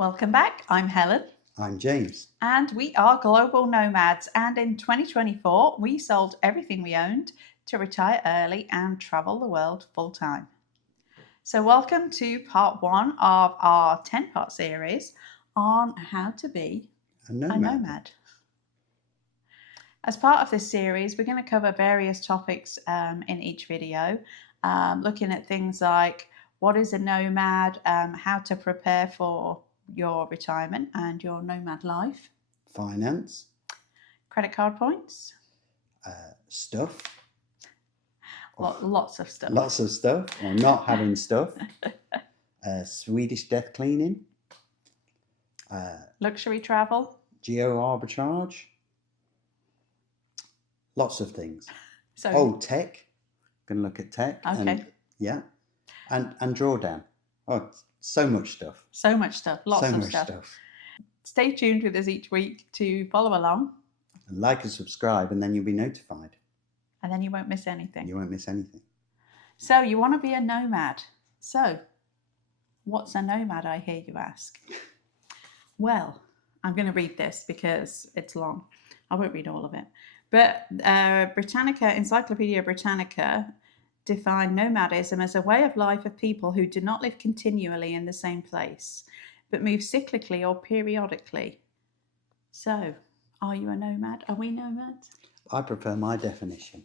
Welcome back. I'm Helen. I'm James. And we are global nomads. And in 2024, we sold everything we owned to retire early and travel the world full time. So, welcome to part one of our 10-part series on how to be a nomad. As part of this series, we're going to cover various topics in each video, looking at things like what is a nomad, how to prepare for your retirement and your nomad life, finance, credit card points, stuff, lots of stuff, or not having stuff, Swedish death cleaning, luxury travel, geo arbitrage, lots of things. So tech, gonna look at tech. Okay. And drawdown. So much stuff. Lots of stuff. Stay tuned with us each week to follow along. And like and subscribe, and then you'll be notified. And then you won't miss anything. So you want to be a nomad. So what's a nomad, I hear you ask? Well, I'm going to read this because it's long. I won't read all of it. But Encyclopedia Britannica define nomadism as a way of life of people who do not live continually in the same place, but move cyclically or periodically. So, are you a nomad? Are we nomads? I prefer my definition,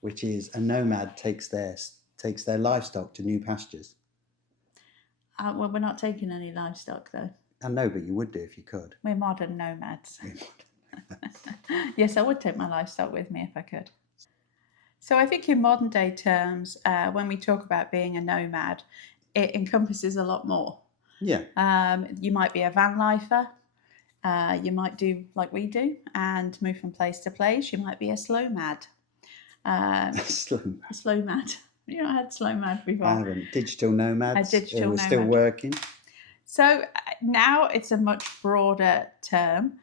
which is a nomad takes their livestock to new pastures. Well, we're not taking any livestock, though. I know, but you would do if you could. We're modern nomads. Yes, I would take my livestock with me if I could. So I think in modern day terms, when we talk about being a nomad, it encompasses a lot more. Yeah. You might be a van lifer. You might do like we do and move from place to place. You might be a slow mad. Slow mad. You know, I had slow mad before. I haven't. Digital nomads. We're still working. So now it's a much broader term.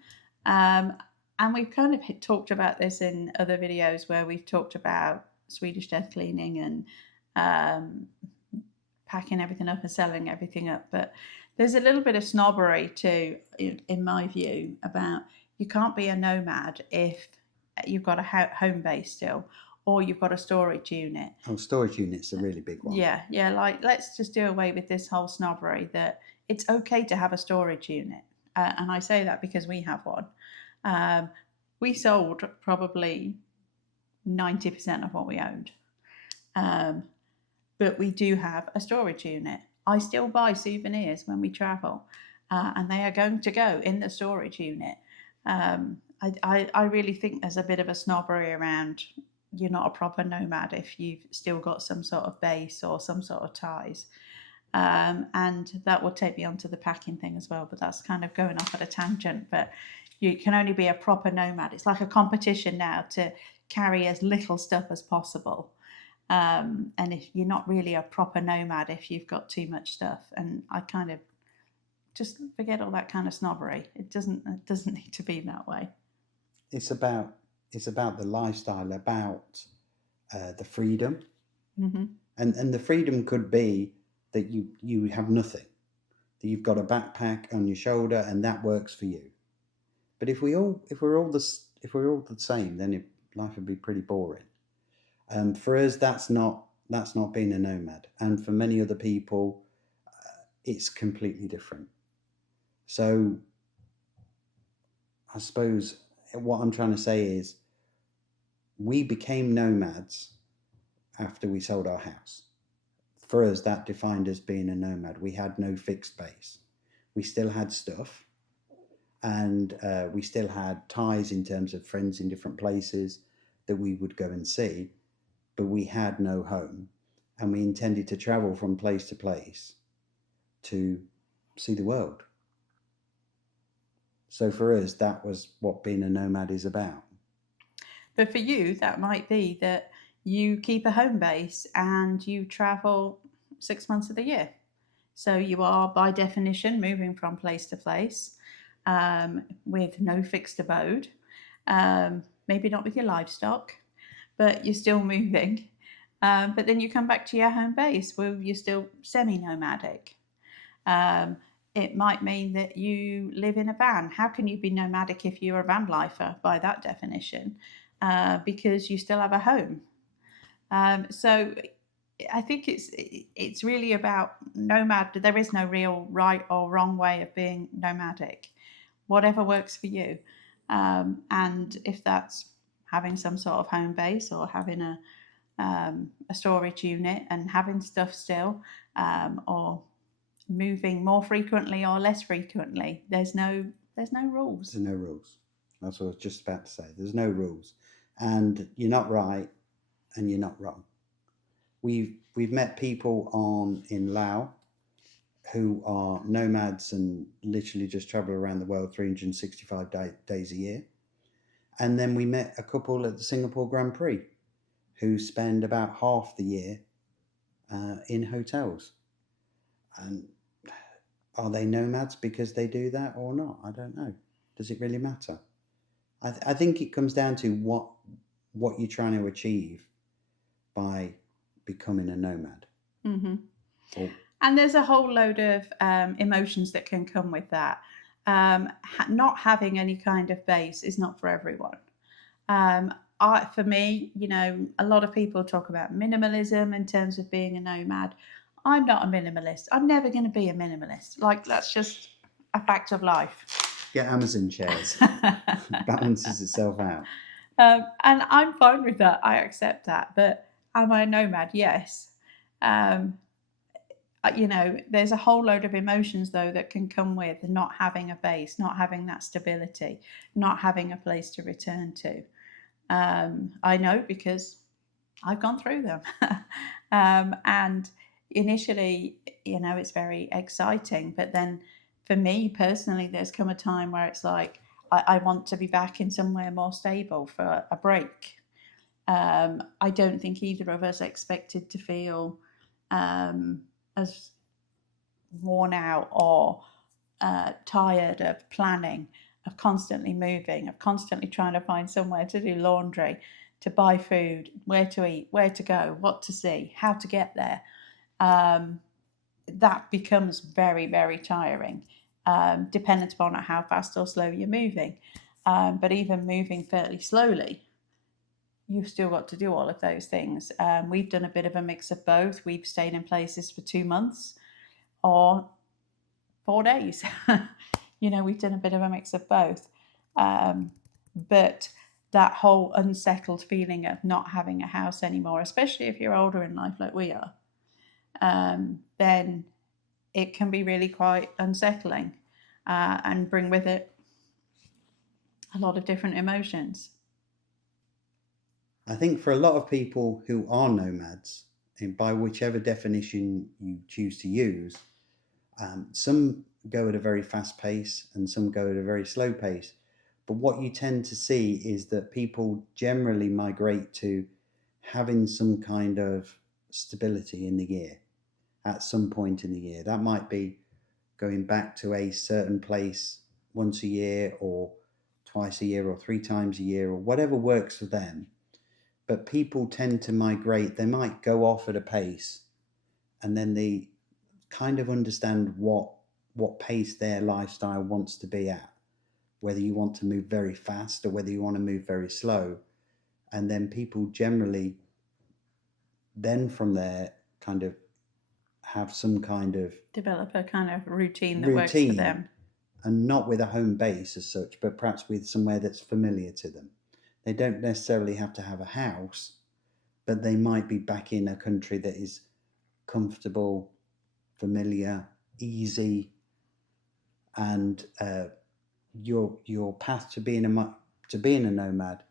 And we've kind of talked about this in other videos where we've talked about Swedish death cleaning and packing everything up and selling everything up. But there's a little bit of snobbery too, in my view, about you can't be a nomad if you've got a home base still, or you've got a storage unit. Oh, storage unit's a really big one. Yeah. Like, let's just do away with this whole snobbery that it's okay to have a storage unit. And I say that because we have one. We sold probably 90% of what we owned. But we do have a storage unit. I still buy souvenirs when we travel, and they are going to go in the storage unit. I really think there's a bit of a snobbery around you're not a proper nomad if you've still got some sort of base or some sort of ties. And that will take me onto the packing thing as well, but that's kind of going off at a tangent. But you can only be a proper nomad. It's like a competition now to carry as little stuff as possible. And if you're not really a proper nomad if you've got too much stuff. And I kind of just forget all that kind of snobbery. It doesn't need to be that way. It's about the lifestyle, about the freedom. Mm-hmm. And the freedom could be that you have nothing, that you've got a backpack on your shoulder and that works for you. But if we're all the same, then life would be pretty boring. For us, that's not being a nomad, and for many other people, it's completely different. So, I suppose what I'm trying to say is, we became nomads after we sold our house. For us, that defined as being a nomad. We had no fixed base. We still had stuff. And we still had ties in terms of friends in different places that we would go and see, but we had no home, and we intended to travel from place to place to see the world. So for us, that was what being a nomad is about. But for you, that might be that you keep a home base and you travel 6 months of the year. So you are, by definition, moving from place to place. With no fixed abode, maybe not with your livestock, but you're still moving. But then you come back to your home base where you're still semi-nomadic. it might mean that you live in a van. How can you be nomadic if you're a van lifer by that definition? Because you still have a home. So I think it's really about nomad. There is no real right or wrong way of being nomadic. Whatever works for you, and if that's having some sort of home base or having a storage unit and having stuff still, or moving more frequently or less frequently, there's no rules. There's no rules. That's what I was just about to say. There's no rules, and you're not right, and you're not wrong. We've met people in Laos who are nomads and literally just travel around the world 365 days a year. And then we met a couple at the Singapore Grand Prix who spend about half the year in hotels. And are they nomads because they do that or not? I don't know. Does it really matter? I think it comes down to what you're trying to achieve by becoming a nomad. Mm-hmm. And there's a whole load of emotions that can come with that. Not having any kind of base is not for everyone. For me, a lot of people talk about minimalism in terms of being a nomad. I'm not a minimalist. I'm never going to be a minimalist. Like, that's just a fact of life. Get Amazon chairs. Balances itself out. And I'm fine with that. I accept that. But am I a nomad? Yes. There's a whole load of emotions, though, that can come with not having a base, not having that stability, not having a place to return to. I know because I've gone through them. And initially, it's very exciting. But then for me personally, there's come a time where it's like, I want to be back in somewhere more stable for a break. I don't think either of us expected to feel as worn out or tired of planning, of constantly moving, of constantly trying to find somewhere to do laundry, to buy food, where to eat, where to go, what to see, how to get there. That becomes very, very tiring, dependent upon how fast or slow you're moving. But even moving fairly slowly, you've still got to do all of those things. We've done a bit of a mix of both. We've stayed in places for 2 months or 4 days. We've done a bit of a mix of both. But that whole unsettled feeling of not having a house anymore, especially if you're older in life like we are, then it can be really quite unsettling and bring with it a lot of different emotions. I think for a lot of people who are nomads, and by whichever definition you choose to use, some go at a very fast pace and some go at a very slow pace. But what you tend to see is that people generally migrate to having some kind of stability in the year at some point in the year. That might be going back to a certain place once a year or twice a year or 3 times a year or whatever works for them. But people tend to migrate. They might go off at a pace and then they kind of understand what pace their lifestyle wants to be at, whether you want to move very fast or whether you want to move very slow. And then people generally then from there kind of have some kind of develop a kind of routine that works for them. And not with a home base as such, but perhaps with somewhere that's familiar to them. They don't necessarily have to have a house, but they might be back in a country that is comfortable, familiar, easy, and your path to being a nomad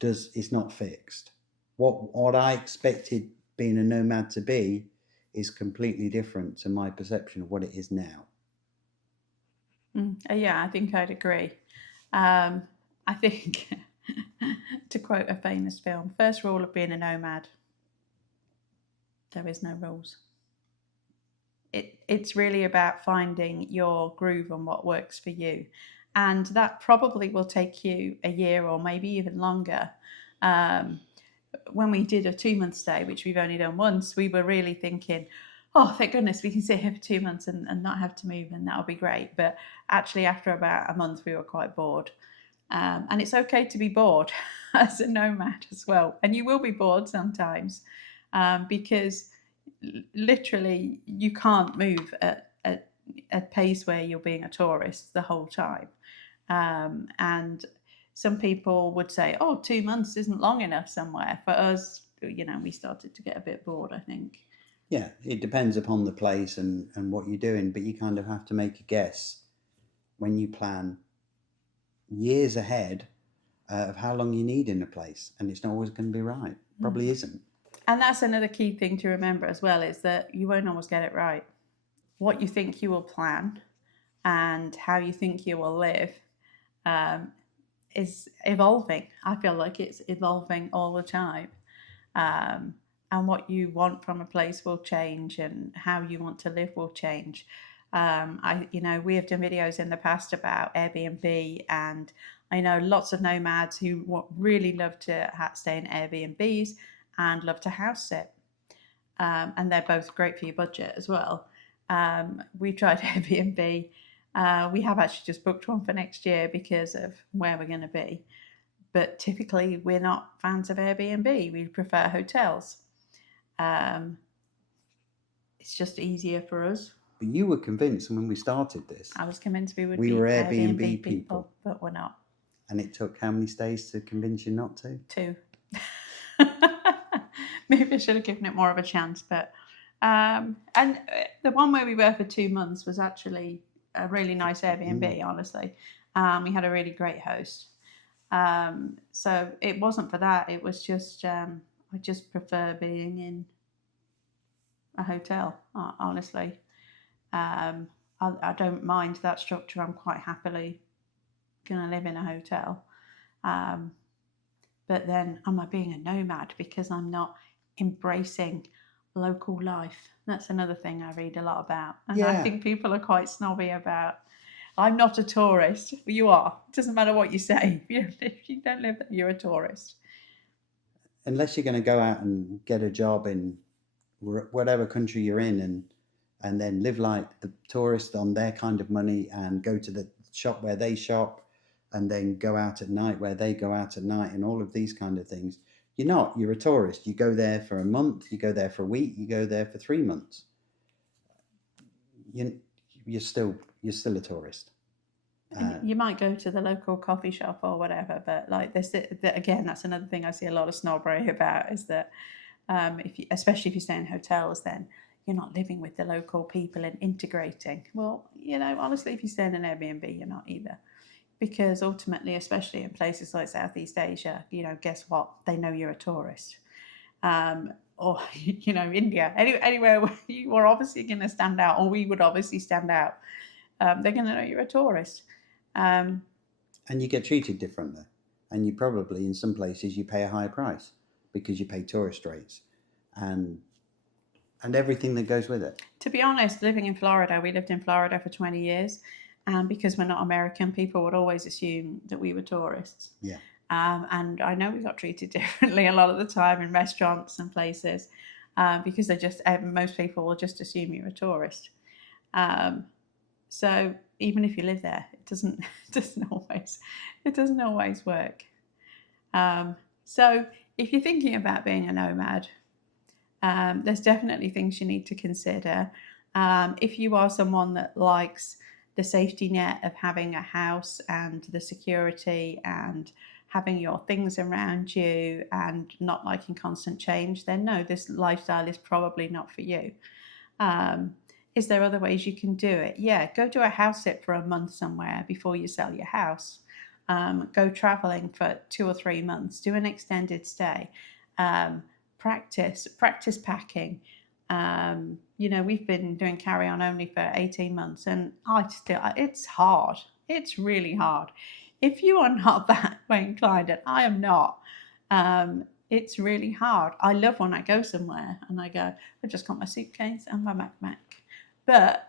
is not fixed. What I expected being a nomad to be is completely different to my perception of what it is now. Yeah, I think I'd agree. I think, to quote a famous film, first rule of being a nomad, there is no rules. It's really about finding your groove and what works for you. And that probably will take you a year or maybe even longer. When we did a 2-month stay, which we've only done once, we were really thinking, oh, thank goodness we can sit here for 2 months and not have to move, and that'll be great. But actually, after about a month, we were quite bored. And it's okay to be bored as a nomad as well. And you will be bored sometimes because literally you can't move at a pace where you're being a tourist the whole time. And some people would say, oh, 2 months isn't long enough somewhere. For us, we started to get a bit bored, I think. Yeah, it depends upon the place and what you're doing, but you kind of have to make a guess when you plan years ahead of how long you need in a place, and it's not always going to be right. Probably isn't. And that's another key thing to remember as well, is that you won't always get it right. What you think you will plan and how you think you will live is evolving. I feel like it's evolving all the time. And what you want from a place will change, and how you want to live will change. We have done videos in the past about Airbnb, and I know lots of nomads who really love to stay in Airbnbs and love to house sit. And they're both great for your budget as well. We tried Airbnb. We have actually just booked one for next year because of where we're going to be. But typically, we're not fans of Airbnb. We prefer hotels. It's just easier for us. But you were convinced when we started this. I was convinced we would We be were Airbnb people, but we're not. And it took how many stays to convince you not to? 2. Maybe I should have given it more of a chance. But and the one where we were for 2 months was actually a really nice Airbnb, honestly. We had a really great host. So it wasn't for that. It was just I just prefer being in a hotel, honestly. I don't mind that structure. I'm quite happily going to live in a hotel. But then am I being a nomad because I'm not embracing local life? That's another thing I read a lot about. And I think people are quite snobby about, I'm not a tourist. You are. It doesn't matter what you say. If you don't live there, you're a tourist. Unless you're going to go out and get a job in whatever country you're in and then live like the tourist on their kind of money and go to the shop where they shop and then go out at night where they go out at night and all of these kind of things. You're not. You're a tourist. You go there for a month. You go there for a week. You go there for 3 months. You're still a tourist. You might go to the local coffee shop or whatever, but like this, again, that's another thing I see a lot of snobbery about, is that especially if you stay in hotels, then you're not living with the local people and integrating. Well, honestly, if you stay in an Airbnb, you're not either. Because ultimately, especially in places like Southeast Asia, guess what? They know you're a tourist. Or, India, anywhere where you are obviously going to stand out, or we would obviously stand out. They're going to know you're a tourist. And you get treated differently. And you probably, in some places, you pay a higher price because you pay tourist rates and everything that goes with it. To be honest, living in Florida, we lived in Florida for 20 years. And because we're not American, people would always assume that we were tourists. Yeah. And I know we got treated differently a lot of the time in restaurants and places because most people will just assume you're a tourist. So even if you live there, it doesn't always work. So if you're thinking about being a nomad, there's definitely things you need to consider. If you are someone that likes the safety net of having a house and the security and having your things around you and not liking constant change, then no, this lifestyle is probably not for you. Is there other ways you can do it? Yeah, go do a house sit for a month somewhere before you sell your house. Go traveling for 2 or 3 months. Do an extended stay. Practice packing. We've been doing carry-on only for 18 months and it's hard. It's really hard. If you are not that way inclined, and I am not, it's really hard. I love when I go somewhere and I go, I've just got my suitcase and my backpack. But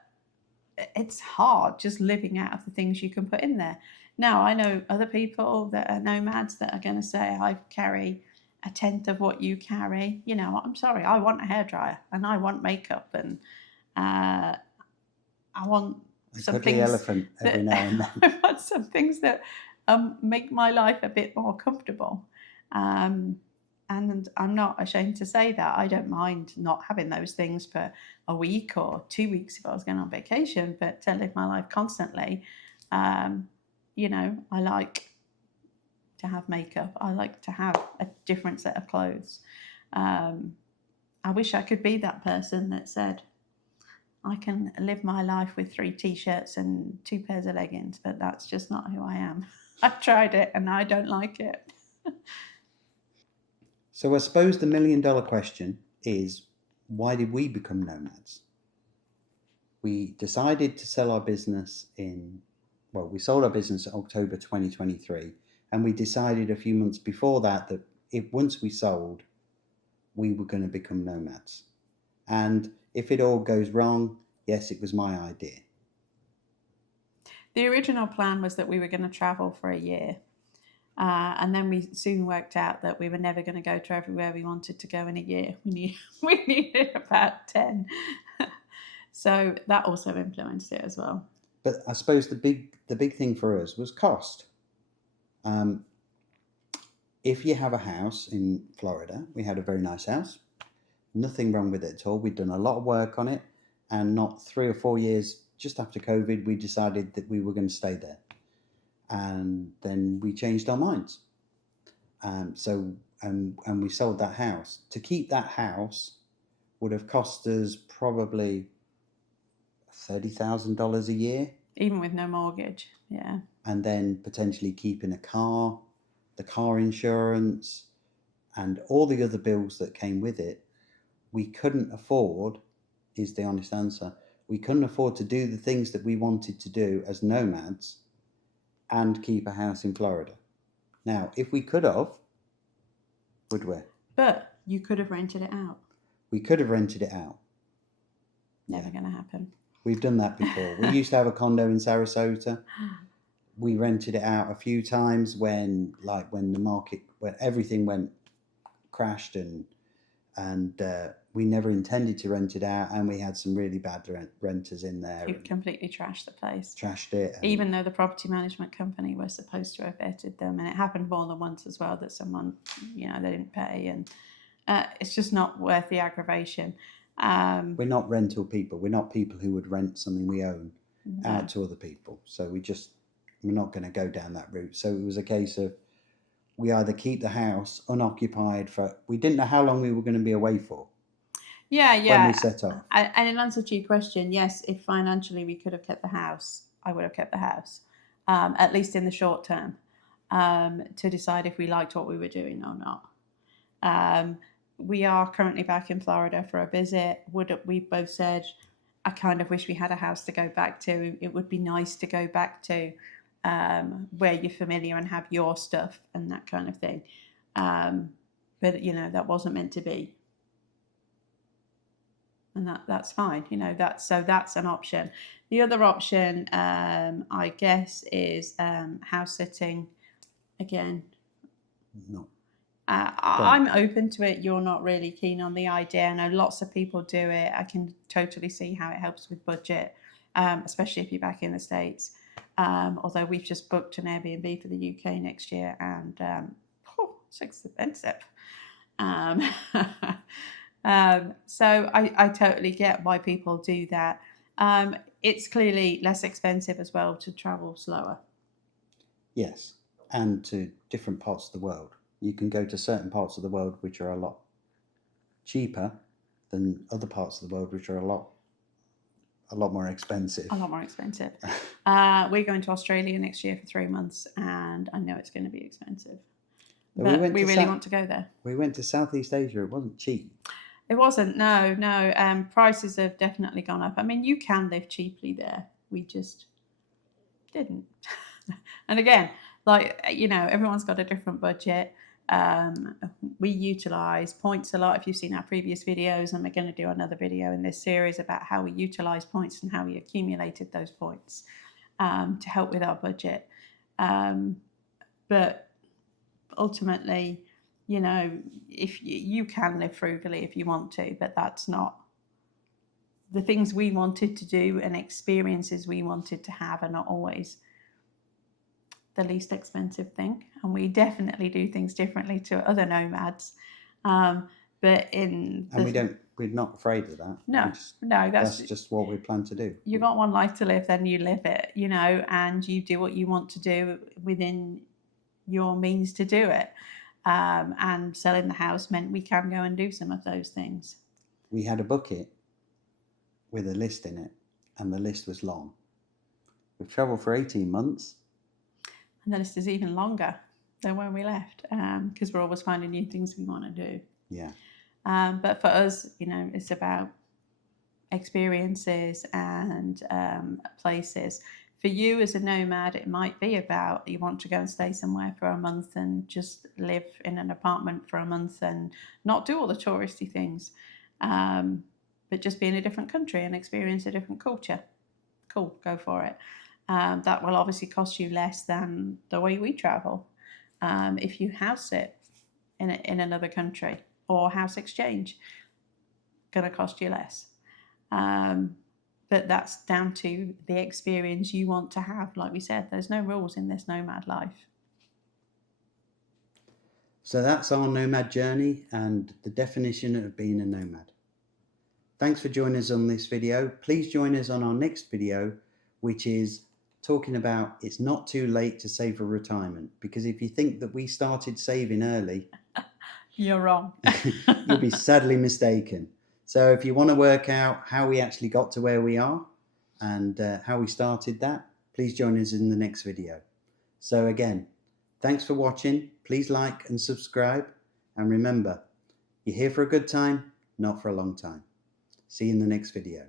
it's hard just living out of the things you can put in there. Now, I know other people that are nomads that are going to say, I carry a tenth of what you carry. You know, I'm sorry, I want a hairdryer and I want makeup and I want A some cuddly things elephant every that now and then. I want some things that make my life a bit more comfortable. And I'm not ashamed to say that I don't mind not having those things for a week or 2 weeks if I was going on vacation, but to live my life constantly, you know, I like to have makeup. I like to have a different set of clothes. I wish I could be that person that said, I can live my life with 3 t-shirts and 2 pairs of leggings, but that's just not who I am. I've tried it and I don't like it. So I suppose the $1 million question is, why did we become nomads? We decided to sell our business we sold our business in October 2023, and we decided a few months before that if once we sold, we were going to become nomads. And if it all goes wrong, yes, it was my idea. The original plan was that we were going to travel for a year. And then we soon worked out that we were never going to go to everywhere we wanted to go in a year. We needed about 10. So that also influenced it as well. But I suppose the big thing for us was cost. If you have a house in Florida, we had a very nice house. Nothing wrong with it at all. We'd done a lot of work on it, and not 3 or 4 years just after COVID, we decided that we were going to stay there. And then we changed our minds. And we sold that house. To keep that house would have cost us probably $30,000 a year. Even with no mortgage, yeah. And then potentially keeping a car, the car insurance, and all the other bills that came with it. We couldn't afford, is the honest answer, we couldn't afford to do the things that we wanted to do as nomads and keep a house in Florida. Now, if we could have, would we? But you could have rented it out. We could have rented it out. Never going to happen. We've done that before. We used to have a condo in Sarasota. We rented it out a few times when the market, when everything crashed, and we never intended to rent it out, and we had some really bad renters in there. Who completely trashed the place. Trashed it. Even though the property management company was supposed to have vetted them, and it happened more than once as well that someone, they didn't pay, and it's just not worth the aggravation. We're not rental people. We're not people who would rent something we own out to other people. So we're not going to go down that route. So it was a case of we either keep the house unoccupied we didn't know how long we were going to be away for. Yeah. When we set off. And in answer to your question, yes, if financially we could have kept the house, I would have kept the house, at least in the short term, to decide if we liked what we were doing or not. We are currently back in Florida for a visit. We both said, I kind of wish we had a house to go back to. It would be nice to go back to where you're familiar and have your stuff and that kind of thing. But, that wasn't meant to be. And that's fine. That's an option. The other option, I guess, is house sitting. Again, No. I'm open to it. You're not really keen on the idea. I know lots of people do it. I can totally see how it helps with budget, especially if you're back in the States. Although we've just booked an Airbnb for the UK next year, and it's expensive. So I totally get why people do that. It's clearly less expensive as well to travel slower. Yes, and to different parts of the world. You can go to certain parts of the world which are a lot cheaper than other parts of the world which are a lot more expensive. A lot more expensive. We're going to Australia next year for 3 months, and I know it's going to be expensive. But we really want to go there. We went to Southeast Asia. It wasn't cheap. It wasn't. No. Prices have definitely gone up. I mean, you can live cheaply there. We just didn't. And again, everyone's got a different budget. We utilize points a lot. If you've seen our previous videos, and we're going to do another video in this series about how we utilize points and how we accumulated those points to help with our budget. But ultimately, you know, if you can live frugally if you want to, but that's not the things we wanted to do, and experiences we wanted to have are not always the least expensive thing. And we definitely do things differently to other nomads. But we're not afraid of that. No, no, that's just what we plan to do. You got one life to live, then you live it, you know, and you do what you want to do within your means to do it. And selling the house meant we can go and do some of those things. We had a bucket with a list in it, and the list was long. We've travelled for 18 months. And the list is even longer than when we left, because we're always finding new things we want to do. Yeah. But for us, you know, it's about experiences and places. For you as a nomad, it might be about you want to go and stay somewhere for a month and just live in an apartment for a month and not do all the touristy things, but just be in a different country and experience a different culture. Cool, go for it. That will obviously cost you less than the way we travel. If you house sit in another country, or house exchange, going to cost you less. But that's down to the experience you want to have. Like we said, there's no rules in this nomad life. So that's our nomad journey and the definition of being a nomad. Thanks for joining us on this video. Please join us on our next video, which is talking about it's not too late to save for retirement. Because if you think that we started saving early, you're wrong. You'll be sadly mistaken. So if you want to work out how we actually got to where we are and how we started that, please join us in the next video. So again, thanks for watching. Please like and subscribe. And remember, you're here for a good time, not for a long time. See you in the next video.